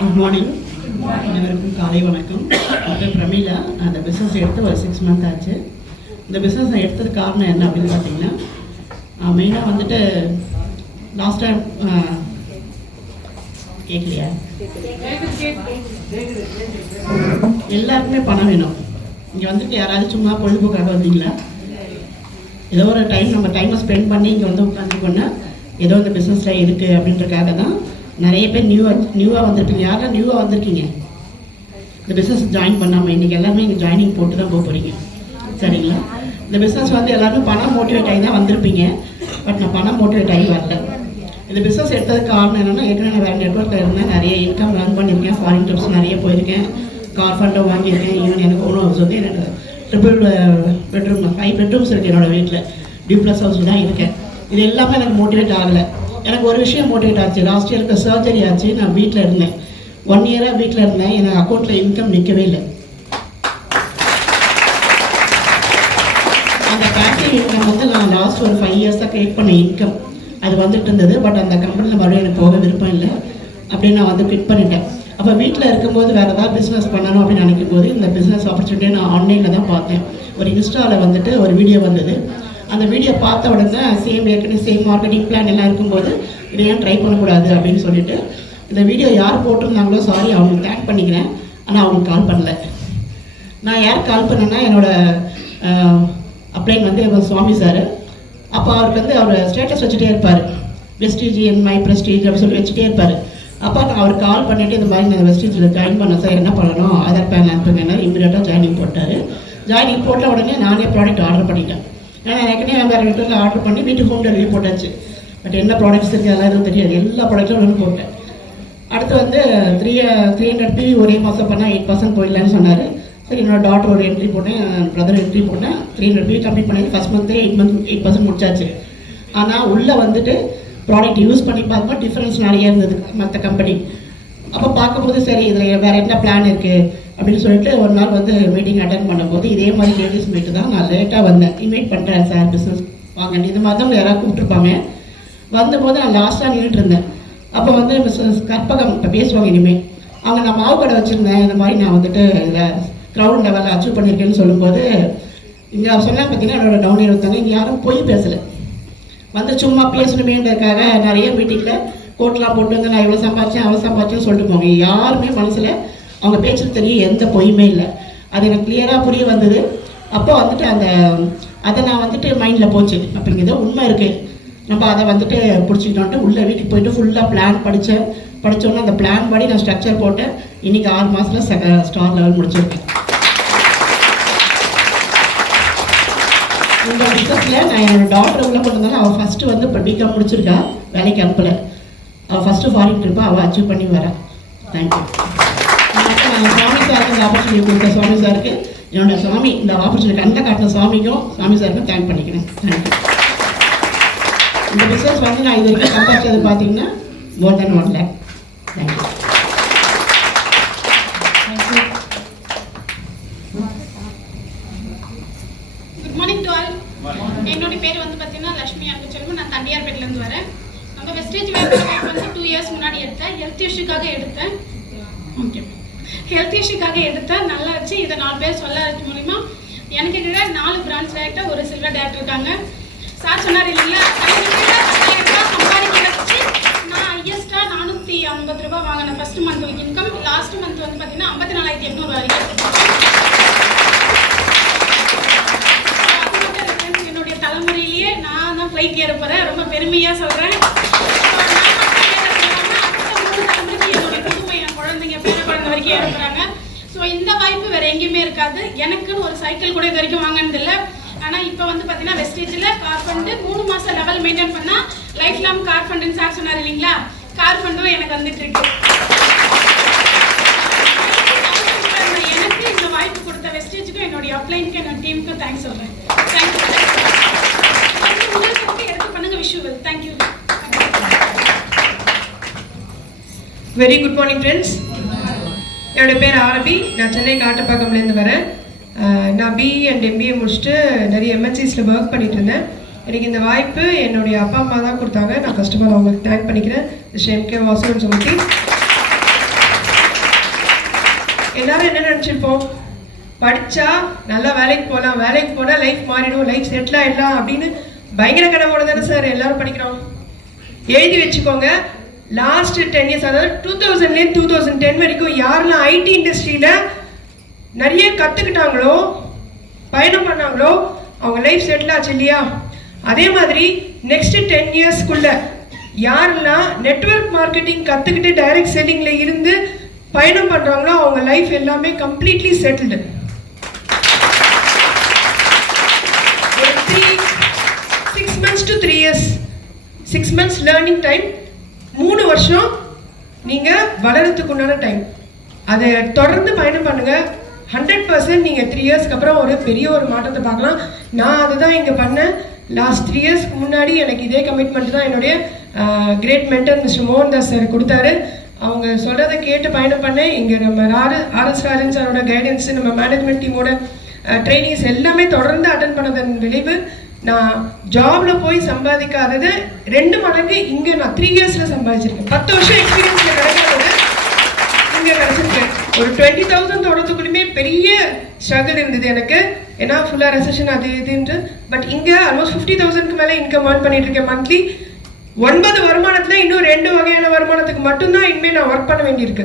Good morning. அனைவருக்கும் காலை வணக்கம். என் பிரமிளா. நான் அந்த பிஸ்னஸ் எடுத்து ஒரு 6 months ஆச்சு. இந்த பிஸ்னஸ் நான் எடுத்ததுக்கு காரணம் என்ன அப்படின்னு பார்த்தீங்கன்னா, மெயினாக வந்துட்டு லாஸ்ட் டைம் கேட்கலையா, எல்லாருக்குமே பணம் வேணும். இங்கே வந்துட்டு யாராவது சும்மா பொழுதுபோக்காக வந்தீங்களா? ஏதோ ஒரு டைம் நம்ம டைமை ஸ்பெண்ட் பண்ணி இங்கே வந்து உட்காந்துக்கோன்னா ஏதோ இந்த பிஸ்னஸில் இருக்குது அப்படின்றக்காக தான் நிறைய பேர் நியூவாக வந்திருப்பீங்க. யாரெல்லாம் நியூவாக வந்திருக்கீங்க இந்த பிஸ்னஸ் ஜாயின் பண்ணாமல்? இன்றைக்கி எல்லாருமே இங்கே ஜாயினிங் போட்டு தான் போக போகிறீங்க, சரிங்களா? இந்த பிஸ்னஸ் வந்து எல்லாருமே பணம் மோட்டிவேட் ஆகி தான் வந்திருப்பீங்க. பட் நான் பணம் மோட்டிவேட் ஆகி வரல. இந்த பிஸ்னஸ் எடுத்ததுக்கு காரணம் என்னென்னா, ஏற்கனவே நான் வேறு நெட்ஒர்க்கில் இருந்தேன், நிறைய இன்கம் ரன் பண்ணியிருக்கேன், ஃபாரின் ட்ரிப்ஸ் நிறைய போயிருக்கேன், கார் ஃபண்டும் வாங்கியிருக்கேன். ஈவன் எனக்கு ஓன் ஹவுஸ் வந்து எனக்கு 5 bedrooms இருக்குது என்னோடய வீட்டில். டியூப்ளஸ் ஹவுஸில் தான் இருக்கேன். இது எல்லாமே எனக்கு மோட்டிவேட் ஆகலை. எனக்கு ஒரு விஷயம் மோட்டிவேட் ஆச்சு. லாஸ்ட் இயருக்கு சர்ஜரி ஆச்சு. நான் வீட்டில் இருந்தேன், 1 year வீட்டில் இருந்தேன். எனக்கு அக்கௌண்ட்டில் இன்கம் நிற்கவே இல்லை. அந்த பேசிவ் இன்கம் வந்து நான் லாஸ்ட் ஒரு 5 years க்ரியேட் பண்ண இன்கம் அது வந்துட்டு இருந்தது. பட் அந்த கம்பெனியில் மறுபடியும் எனக்கு போக விருப்பம் இல்லை அப்படின்னு நான் வந்து குவிட் பண்ணிட்டேன். அப்போ வீட்டில் இருக்கும்போது வேறு ஏதாவது பிஸ்னஸ் பண்ணணும் அப்படின்னு நினைக்கும் போது இந்த பிஸ்னஸ் ஆப்பர்ச்சுனிட்டியை நான் ஆன்லைனில் தான் பார்த்தேன். ஒரு இன்ஸ்டாவில் வந்துட்டு ஒரு வீடியோ வந்தது. அந்த வீடியோ பார்த்த உடனே ஏற்கனவே சேம் மார்க்கெட்டிங் பிளான் எல்லாம் இருக்கும்போது இதை ஏன் ட்ரை பண்ணக்கூடாது அப்படின்னு சொல்லிட்டு இந்த வீடியோ யார் போட்டிருந்தாங்களோ சாரி, அவங்களுக்கு தேங்க் பண்ணிக்கிறேன். ஆனால் அவங்களுக்கு கால் பண்ணல. நான் யார் கால் பண்ணேன்னா, என்னோடய அப்ளைன் வந்து சுவாமி சார். அப்போ அவருக்கு வந்து அவர் ஸ்டேட்டஸ் வச்சுட்டே இருப்பார், வெஸ்டீஜ் என் மை ப்ரெஸ்டீஜ் அப்படின்னு சொல்லி வச்சுட்டே இருப்பார். அப்போ நான் அவர் கால் பண்ணிவிட்டு இந்த மாதிரி நான் வெஸ்டீஜில் ஜாயின் பண்ண சார், என்ன பண்ணணும், ஆதார் பேன் அனுப்புங்கன்னா இமீடியட்டாக ஜாயினிங் போட்டார். ஜாயினிங் போட்ட உடனே நானே ப்ராடக்ட் ஆர்டர் பண்ணிட்டேன். ஏன்னா ஏற்கனவே வேறு நெட்வொர்க்கில் ஆர்டர் பண்ணி வீட்டுக்கு ஹோம் டெலிவரி போட்டாச்சு. பட் என்ன ப்ராடக்ட்ஸ் இருக்குது அதெல்லாம் எதுவும் தெரியாது. எல்லா ப்ராடக்ட்டும் ஒன்று போட்டேன். அடுத்து வந்து 300 PV ஒரே மாதம் பண்ணால் 8% போயிடலான்னு சொன்னார். சரி, என்னோடய டாட்டர் ஒரு என்ட்ரி போட்டேன், பிரதர் என்ட்ரி போட்டேன். 300 PV கம்ப்ளீட் பண்ணி ஃபஸ்ட் மந்த்தே 8% முடிச்சாச்சு. ஆனால் உள்ளே வந்துட்டு ப்ராடக்ட் யூஸ் பண்ணி பார்க்கும்போது டிஃப்ரென்ஸ் நிறைய இருந்தது மற்ற கம்பெனி. அப்போ பார்க்கும்போது சரி, இதில் வேறு என்ன பிளான் இருக்குது அப்படின்னு சொல்லிட்டு ஒரு நாள் வந்து மீட்டிங் அட்டென்ட் பண்ணும்போது இதே மாதிரி லேடிஸ் மீட்டு தான். நான் லேட்டாக வந்தேன். இன்வைட் பண்ணுறேன் சார், பிஸ்னஸ் வாங்க, இது மாதிரி தான் யாராவது கூப்பிட்டுருப்பாங்க. வந்தபோது நான் லாஸ்ட்டாக நின்றுட்டு இருந்தேன். அப்போ வந்து மிஸ்ஸஸ் கற்பகம் இப்போ பேசுவாங்க இனிமேல். அவங்க நான் மாவு கடை வச்சுருந்தேன், இந்த மாதிரி நான் வந்துட்டு இதில் க்ரௌட் லெவலில் அச்சீவ் பண்ணியிருக்கேன்னு சொல்லும்போது இங்கே சொன்னால் பார்த்தீங்கன்னா என்னோடய டவுன் இருக்காங்க. இங்கே யாரும் போய் பேசலை, வந்து சும்மா பேசணுமேன்றதுக்காக நிறைய மீட்டிங்கில் கோட்லாம் போட்டு வந்து நான் இவ்வளோ சம்பாதிச்சேன் அவ்வளோ சம்பாதிச்சேன்னு சொல்லிட்டு போங்க. யாருமே மனசில் அவங்க பேச்சுக்கு தெரியும் எந்த பொய்யுமே இல்லை. அது எனக்கு கிளியராக புரிய வந்தது. அப்போ வந்துட்டு அதை நான் வந்துட்டு மைண்டில் போச்சு, அப்படிங்கிறது உண்மை இருக்குது, நம்ம அதை வந்துட்டு பிடிச்சிக்கிட்டோன்ட்டு உள்ளே வீட்டுக்கு போயிட்டு ஃபுல்லாக பிளான் படித்தோன்னே அந்த பிளான் படி நான் ஸ்ட்ரக்சர் போட்டேன். இன்றைக்கி 6 மாதத்தில் ஸ்டார் லெவல் முடிச்சிருக்கேன். இந்த பிஸ்னஸில் நான் என்னோடய டாக்டர் உள்ள கொண்டு வந்தாலும் அவள் ஃபஸ்ட்டு வந்து இப்போ பிகாம் முடிச்சிருக்கா, வேலைக்கு அனுப்பலை. அவள் ஃபஸ்ட்டு ஃபாரின் ட்ரிப்பை அவள் அச்சீவ் பண்ணி வரேன். தேங்க்யூ. சுவாமி சாருக்கு இந்த ஆப்பர்ச்சுனிட்டி கொடுத்த சுவாமி சாருக்கு, என்னோட சுவாமி இந்த ஆப்பர்ச்சுனிட்டி கண்ட காட்டின சுவாமிக்கும் சுவாமி சாருக்கும் தேங்க் பண்ணிக்கிறேன். தேங்க்யூ. இந்த பிஸ்னஸ் வந்து நான் இது வரைக்கும் சம்பாதிச்சது பார்த்தீங்கன்னா more than 1 lakh. Thank you. Good morning to all. என்னோட பேர் வந்து பார்த்தீங்கன்னா லட்சுமி அன்புச்செல்வம். நான் தண்டியார்பேட்டிலேருந்து வரேன். நம்ம வெஸ்டேஜ் வந்து 2 years முன்னாடி எடுத்தேன். ஹெல்த் இஷ்யூக்காக எடுத்தேன். ஓகே, ஹெல்த் இஷ்யூக்காக எடுத்தேன், நல்லா இருந்துச்சு. இதை 4 பேர் சொல்ல மூலிமா எனக்கு கிட்ட 4 பிரான்ச் டேரக்டர், ஒரு சில்வர் டேரக்டர் இருக்காங்க. சார் சொன்னார் இல்லைங்களா, 10,000 ரூபா சம்பாதிக்க வச்சு நான் ஹையஸ்ட்டாக 450 ரூபா வாங்கினேன் first month income. Last month வந்து பார்த்தீங்கன்னா 54,800 வரைக்கும். என்னுடைய தலைமுறையிலேயே நான் தான் ஃப்ளைட் ஏற போகிறேன், ரொம்ப பெருமையாக சொல்கிறேன். என்னுடைய குடும்பம், என் குழந்தைங்க, பேர குழந்தை வரைக்கும் ஏற போகிறாங்க. ஸோ இந்த வாய்ப்பு வேறு எங்கேயுமே இருக்காது. எனக்குன்னு ஒரு சைக்கிள் கூட இது வரைக்கும் வாங்கினதில்லை. ஆனால் இப்போ வந்து பார்த்தீங்கன்னா வெஸ்டேஜில் கார் ஃபண்டு 3 மாதம் லெவல் மெயின்டைன் பண்ணால் லைஃப் லாங் கார் ஃபண்டுன்னு சார் சொன்னார் இல்லைங்களா, கார் ஃபண்டும் எனக்கு வந்துட்டு இருக்கு. எனக்கு இந்த வாய்ப்பு கொடுத்த வெஸ்டேஜுக்கும் என்னுடைய அப்ளைனுக்கும் என்னோட டீமுக்கும் தேங்க்ஸ் சொல்கிறேன். தேங்க்யூ. உங்களுக்கு எடுத்து பண்ணுங்க visual. Thank you. Very good morning friends. என்னோட பேர் ஆரபி. நான் சென்னை காட்டுப்பாக்கம்லேருந்து வரேன். நான் பிஇ அண்ட் எம்பிஏ முடிச்சுட்டு நிறைய எம்என்சிஸில் ஒர்க் பண்ணிட்டு இருந்தேன். எனக்கு இந்த வாய்ப்பு என்னுடைய அப்பா அம்மா தான் கொடுத்தாங்க. நான் ஃபர்ஸ்ட் ஆஃப் ஆல் அவங்களுக்கு தேங்க் பண்ணிக்கிறேன். ஷேம்கே வாசு சுமதி. எல்லாரும் என்ன நினச்சிருப்போம், படித்தா நல்லா வேலைக்கு போகலாம், வேலைக்கு போனால் லைஃப் மாறிடும், லைஃப் செட்டில் ஆகிடலாம் அப்படின்னு பயங்கர கனவோட தானே சார் எல்லாரும் படிக்கிறோம். எழுதி வச்சுக்கோங்க, லாஸ்ட் 10 years, அதாவது 2000லேருந்து 2010 வரைக்கும் யாரெல்லாம் ஐடி இண்டஸ்ட்ரியில் நிறைய கற்றுக்கிட்டாங்களோ, பயணம் பண்ணாங்களோ, அவங்க லைஃப் செட்டில் ஆச்சு இல்லையா? அதே மாதிரி நெக்ஸ்ட் 10 yearsக்குள்ள யாரெல்லாம் நெட்வொர்க் மார்க்கெட்டிங் கற்றுக்கிட்டு டைரக்ட் செல்லிங்கில் இருந்து பயணம் பண்ணுறாங்களோ அவங்க லைஃப் எல்லாமே கம்ப்ளீட்லி செட்டில்டு. ஒரு 6 months to 3 years, 6 months learning time, 3 வருஷம் நீங்கள் வளரத்துக்கு உண்டான டைம். அதை தொடர்ந்து பயணம் பண்ணுங்கள். 100% நீங்கள் 3 yearsக்கு அப்புறம் ஒரு பெரிய ஒரு மாற்றத்தை பார்க்கலாம். நான் அதுதான் இங்கே பண்ணேன். லாஸ்ட் 3 yearsக்கு முன்னாடி எனக்கு இதே கமிட்மெண்ட் தான் என்னுடைய great mentor mister Mohandas sir கொடுத்தாரு. அவங்க சொல்கிறத கேட்டு பயணம் பண்ணேன். இங்கே நம்ம ஆர்எஸ் ராஜன் சாரோட கைடன்ஸு, நம்ம மேனேஜ்மெண்ட் டீமோட ட்ரைனிங்ஸ் எல்லாமே தொடர்ந்து அட்டன் பண்ணதன் விளைவு நான் ஜாபில் போய் சம்பாதிக்காதது 2 மடங்கு இங்கே நான் 3 yearsல சம்பாதிச்சிருக்கேன். 10 வருஷம் எக்ஸ்பீரியன்ஸில் கிடைக்காதது இங்கே கிடச்சிருக்கேன். ஒரு 20,000 தொடர்ந்துக்குள்ளுமே பெரிய ஸ்ட்ரகிள் இருந்தது எனக்கு, ஏன்னா ஃபுல்லாக ரெசெஷன் அது இதுன்ட்டு. பட் இங்கே ஆல்மோஸ்ட் 50,000க்கு மேலே இன்கம் ஏர்ன் பண்ணிட்டு இருக்கேன் மந்த்லி. 9 வருமானத்தில் இன்னும் 2 வகையான வருமானத்துக்கு மட்டும்தான் இனிமேல் நான் ஒர்க் பண்ண வேண்டியிருக்கு.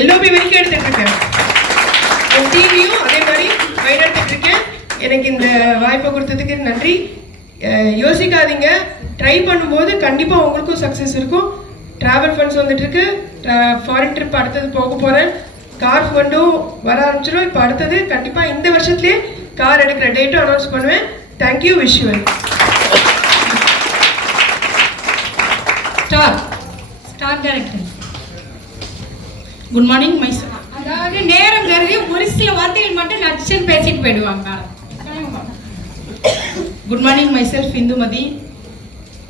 எல்லோபி வரைக்கும் எடுத்துட்டு இருக்கேன், என் டிவியும் அதே மாதிரி எடுத்துட்டு இருக்கேன். எனக்கு இந்த வாய்ப்பை கொடுத்ததுக்கு நன்றி. யோசிக்காதீங்க, ட்ரை பண்ணும்போது கண்டிப்பாக உங்களுக்கும் சக்ஸஸ் இருக்கும். ட்ராவல் ஃபண்ட்ஸ் வந்துட்டுருக்கு, ஃபாரின் ட்ரிப் அடுத்தது போக போகிறேன், கார் ஃபண்டும் வர ஆரம்பிச்சிடும். இப்போ அடுத்தது கண்டிப்பாக இந்த வருஷத்துலேயே கார் எடுக்கிற டேட்டும் அனௌன்ஸ் பண்ணுவேன். Thank you, wish you. Star director. Good morning my. அதாவது நேரம் கருதி ஒரு சில வார்த்தைகள் மட்டும் நச்சுன்னு பேசிட்டு போயிடுவாங்க. Good morning my self Indumathi.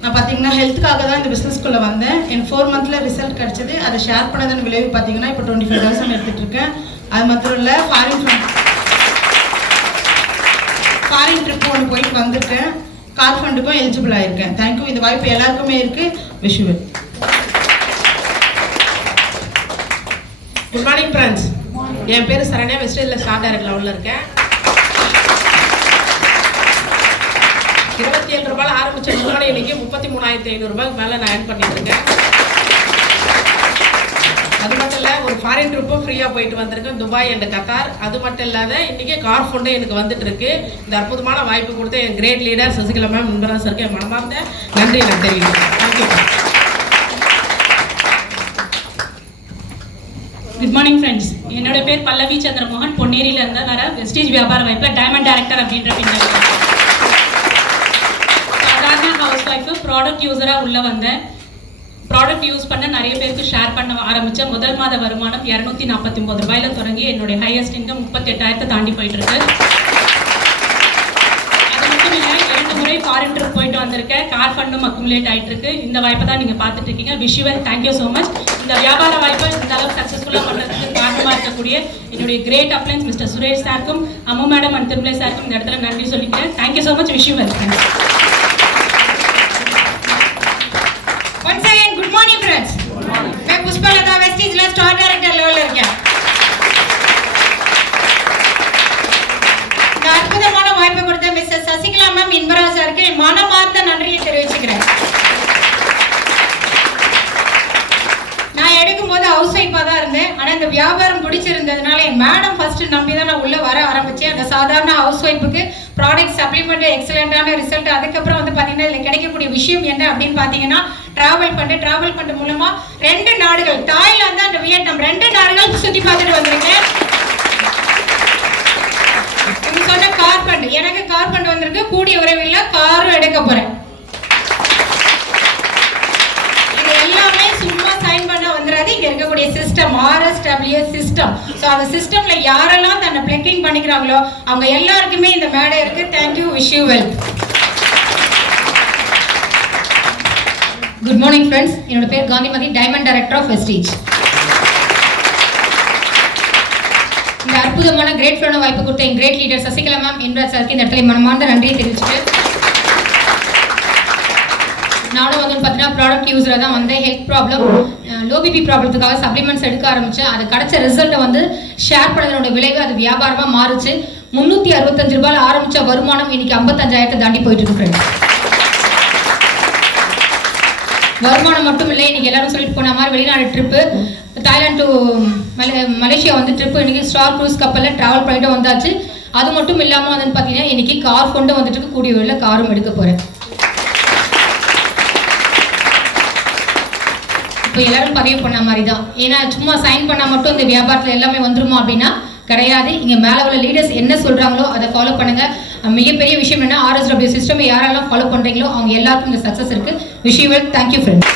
நான் பார்த்தீங்கன்னா ஹெல்த்துக்காக தான் இந்த பிஸ்னஸ்குள்ளே வந்தேன். எனக்கு 4 monthல ரிசல்ட் கிடச்சிது. அதை ஷேர் பண்ணதன் விளைவு பார்த்தீங்கன்னா இப்போ 25,000 எடுத்துகிட்டு இருக்கேன். அது மாத்திரம் இல்லை, ஃபாரின் ட்ரிப் ஒன்று போயிட்டு வந்துருக்கேன். கார் ஃபண்டுக்கும் எலிஜிபிள் ஆகிருக்கேன். தேங்க்யூ. இந்த வாய்ப்பு எல்லாருக்குமே இருக்குது. Wish you. Good morning friends. என் பேர் சரண்யா, வெஸ்டேஜில் ஸ்டார் டைரக்ட் லெவலில் இருக்கேன். 27 ரூபாயில் ஆரம்பித்த முன்னாடி இன்னைக்கு 33,500 ரூபாய்க்கு மேலே நான் ஏர்ன் பண்ணிட்டு இருக்கேன். அது மட்டும் இல்லை, ஒரு ஃபாரின் ட்ரிப்பும் ஃப்ரீயாக போயிட்டு வந்திருக்கேன், துபாய் அண்ட் கத்தார். அது மட்டும் இல்லாத இன்றைக்கி கார் ஃபண்டும் எனக்கு வந்துட்டு இருக்கு. இந்த அற்புதமான வாய்ப்பு கொடுத்த என் கிரேட் லீடர் சசிகலா மேம், முன்பராக சாருக்கு என் மனமார்ந்த நன்றி நான் தெரிவிக்கிறேன். தேங்க்யூ. Good morning friends. என்னோட பேர் பல்லவி சந்திரமோகன். பொன்னேரியில இருந்து வர வெஸ்டேஜ் வியாபார வாய்ப்பில் டைமண்ட் டைரக்டர் அப்படின்ற பின்னாடி சாதாரண ஹவுஸ் ஒய்ஃபு ப்ராடக்ட் யூஸராக உள்ளே வந்தேன். ப்ராடக்ட் யூஸ் பண்ண நிறைய பேருக்கு ஷேர் பண்ண ஆரம்பித்தேன். முதல் மாத வருமானம் 249 ரூபாயில் தொடங்கி என்னுடைய ஹையஸ்ட் இன்கம் 38,000 தாண்டி போயிட்டு இருக்கு. அது மட்டும் இல்லை, 2 முறை ஃபாரின் ட்ரிப் போயிட்டு வந்திருக்கேன். கார் ஃபண்டும் அக்குமுலேட் ஆகிட்டு இருக்கு. இந்த வாய்ப்பை தான் நீங்கள் பார்த்துட்டு இருக்கீங்க. Wish you well. Thank you so much. இந்த வியாபார வாய்ப்பை இந்த அளவுக்கு சக்ஸஸ்ஃபுல்லாக பண்ணுறதுக்கு காரணமாக இருக்கக்கூடிய என்னுடைய கிரேட் அப்ளைன்ஸ் மிஸ்டர் சுரேஷ் சாருக்கும், அம்மு மேடம் அண்ட் திருமலை சாருக்கும் இந்த இடத்துல நன்றி சொல்லிக்கிறேன். Thank you so much. Wish you well. Once again, good morning friends. मैं पुष्पलता वेस्टेज ला स्टार डायरेक्टर लेवल இருக்கேன். இந்த அற்புதமான வாய்ப்பை கொடுத்த மிஸ்டர் சசிகலா மேம், இன்பராஜ் சாருக்கு மனமார்ந்த நன்றியை தெரிவிச்சுக்கிறேன். நான் எடுக்கும்போது ஹவுஸ் ஒய்ஃபாக தான் இருந்தேன். ஆனால் இந்த வியாபாரம் பிடிச்சிருந்ததுனால என் மேடம் ஃபர்ஸ்ட் நம்பி தான் நான் உள்ளே வர ஆரம்பித்தேன். அந்த சாதாரண ஹவுஸ் ஒய்ஃபுக்கு ப்ராடக்ட் சப்ளிமெண்ட் எக்ஸலண்ட்டான ரிசல்ட். அதுக்கப்புறம் வந்து பார்த்தீங்கன்னா இதில் கிடைக்கக்கூடிய விஷயம் என்ன அப்படின்னு பார்த்தீங்கன்னா, டிராவல் ஃபண்டு மூலமாக 2 நாடுகள், தாய்லாந்து அண்ட் வியட்நாம் 2 நாடுகள் சுற்றி பார்த்துட்டு வந்திருக்கேன். இவங்க சொன்ன கார் ஃபண்ட், எனக்கு கார் ஃபண்ட் வந்திருக்கு. கூடிய விரைவில் காரும் எடுக்க போகிறேன். இது எல்லாமே சும்மா சைன் பண்ண வந்துடாது. இங்கே இருக்கக்கூடிய சிஸ்டம் RSW சிஸ்டம். ஸோ அந்த சிஸ்டமில் யாரெல்லாம் தன்னை பிளக்கிங் பண்ணிக்கிறாங்களோ அவங்க எல்லாருக்குமே இந்த மேடை இருக்குது. Thank you. Wish you well. Good morning friends. என்னோட பேர் Gandhimathi, diamond director of Vestige. இந்த அற்புதமான கிரேட் ஃப்ரெண்ட் வாய்ப்பு கொடுத்த என் great leader Sasikala ma'am, Inbaraj சாருக்கு இந்த இடத்துல மனமார்ந்த நன்றியை தெரிவிச்சுட்டு நானும் வந்து பார்த்தீங்கன்னா ப்ராடக்ட் யூஸராக தான் வந்தேன். ஹெல்த் ப்ராப்ளம், லோ பிபி ப்ராப்ளத்துக்காக சப்ளிமெண்ட்ஸ் எடுக்க ஆரம்பித்தேன். அது கிடைச்ச ரிசல்ட்டை வந்து ஷேர் பண்ணதனோட விளைவு அது வியாபாரமாக மாறுச்சு. 365 ரூபாயில் ஆரம்பித்த வருமானம் இன்னைக்கு 55,000 தாண்டி போயிட்டு இருக்கு ஃப்ரெண்ட்ஸ். வருமானம் மட்டும் இல்லை, இன்னைக்கு எல்லாரும் சொல்லிட்டு போன மாதிரி வெளிநாடு ட்ரிப்பு, தாய்லாந்து டு மலேசியா வந்து ட்ரிப்பு, இன்னைக்கு ஸ்டார் க்ரூஸ் கப்பலில் ட்ராவல் பண்ணிட்டு வந்தாச்சு. அது மட்டும் இல்லாமல் வந்து பார்த்தீங்கன்னா இன்னைக்கு கார் கொண்டு வந்துட்டு கூடிய வழியில் காரும் எடுக்க போகிறேன். இப்போ எல்லாரும் பதிவு பண்ண மாதிரி தான். ஏன்னா சும்மா சைன் பண்ணால் மட்டும் இந்த வியாபாரத்தில் எல்லாமே வந்துருமா அப்படின்னா கிடையாது. இங்கே மேலே உள்ள லீடர்ஸ் என்ன சொல்கிறாங்களோ அதை ஃபாலோ பண்ணுங்கள். மிகப்பெரிய விஷயம் என்ன, RSW சிஸ்டம் யாரெல்லாம் ஃபாலோ பண்ணுறீங்களோ அவங்க எல்லாருக்கும் இந்த சக்ஸஸ் இருக்குது. Wish you well. Thank you friends.